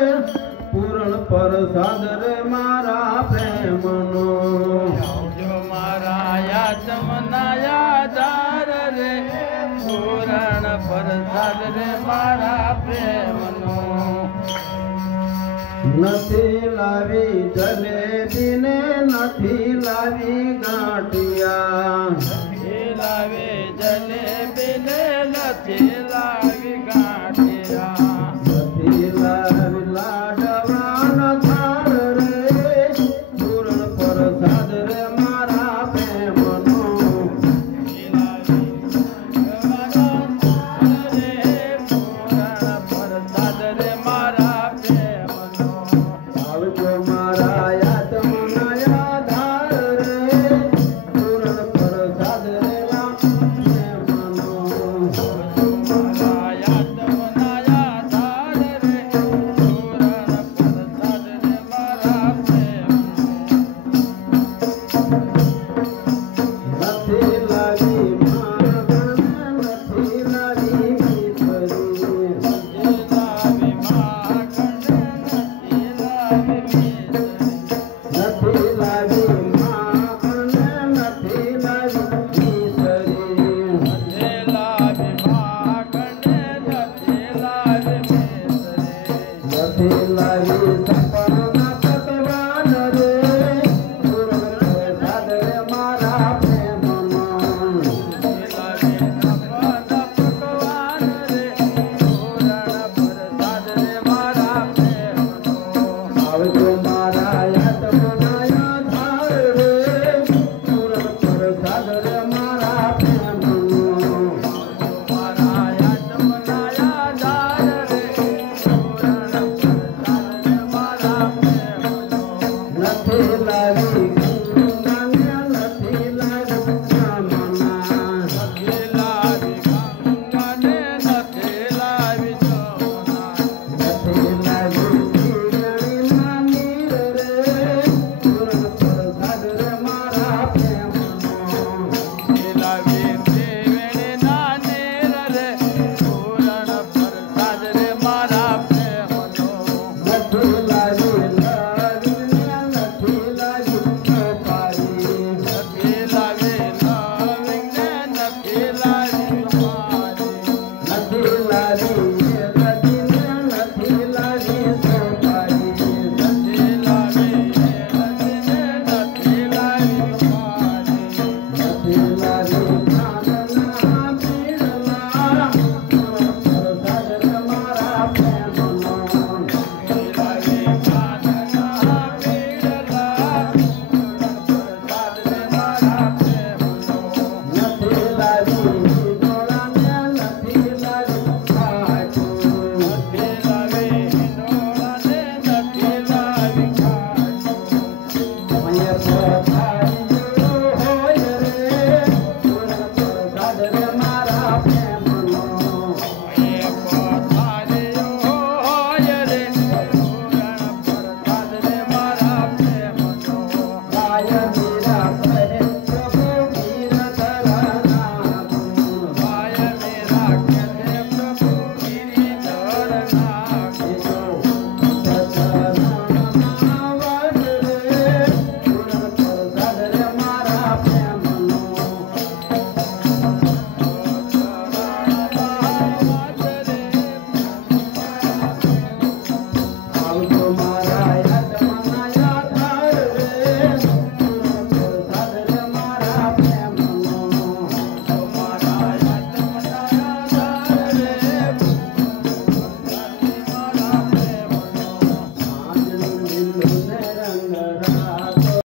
પૂરણ પ્રસાદ રે મારા પ્રેમનો આવજો મારા યાતમના યાદાર રે પૂરણ પ્રસાદ રે મારા પ્રેમનો નથી લાવી જલેબી ને નથી લાવી ગાંઠિયા નથી લાવી જલેબી ને નથી લાવી ગાંઠિયા નથી લાવી લાડવાના થાળ રે પૂરણ પ્રસાદ રે મારા પ્રેમનો પ્રસાદ રે મારા પ્રેમનો આવજો મારા યાતમના યાધાર રે પૂરણ પ્રસાદ રે પ્રેમનો મારા યાતમના યાદાર રે પૂરણ પ્રસાદ રે મારા પ્રેમનો નથી લાવી માગણ નથી લાવી મીઠરી લાવી માખણ નથી લાવી મીઠરી નથી લાવી માખણ નથી લાવી મીઠરી નથી લાવી માખણ નથી લાવી મીઠરી નથી લાવી સપના પકવાન રે પૂરણ પ્રસાદ રે મારા પ્રેમનો લાવી નપના પકવાન રે પૂરણ પ્રસાદ રે મારા પ્રેમનો આવજો મારા યાતમના યાધાર રે પૂરણ પ્રસાદ રે મારા પ્રેમનો મારા યાતમના યાદાર રે પૂરણ પ્રસાદ રે મારા પ્રેમનો નથી લાવી ગંગા નથી લાવી કામના નથી લાવી ગંગા ને નથી લાવી જમુના નથી લાવી શિરડીના નીર રે પૂરણ પ્રસાદ રે મારા પ્રેમનો લાવી ત્રિવેણીના નીર રે પૂરણ પ્રસાદ રે મારા પ્રેમનો નથી લાવી લવિંગ નથી લાવી ચોપારી નથી લાવી લવિંગ ને નથી લાવી મારી નથી લાવી રજની નથી લાવી ચોપારી નથી લાવી રજને નથી લાવી મારી નથી લાવી કાગના પીળા પૂરણ પ્રસાદ રે મારા પ્રેમનો લાવી કાનના પીળા પૂરણ પ્રસાદ રે મારા પ્રેમનો નથી લાવી ડોળાને નથી લાવી કાચું નથી લાવી ડોળાને નથી લાવી કાચું મને પથારીઓ હોય રે પૂરણ પ્રસાદ રે મારા પ્રેમનો એ પથારીઓ હોય રે પૂરણ પ્રસાદ રે મારા પ્રેમનો ગાય મીરા કહે પ્રભુ ગીરધરનાથું ભાય મેરા કે પ્રભુ ગિરિધર નાખજો સચરણમાં વડ રે પૂરણ પ્રસાદ રે મારા પ્રેમનો આવજો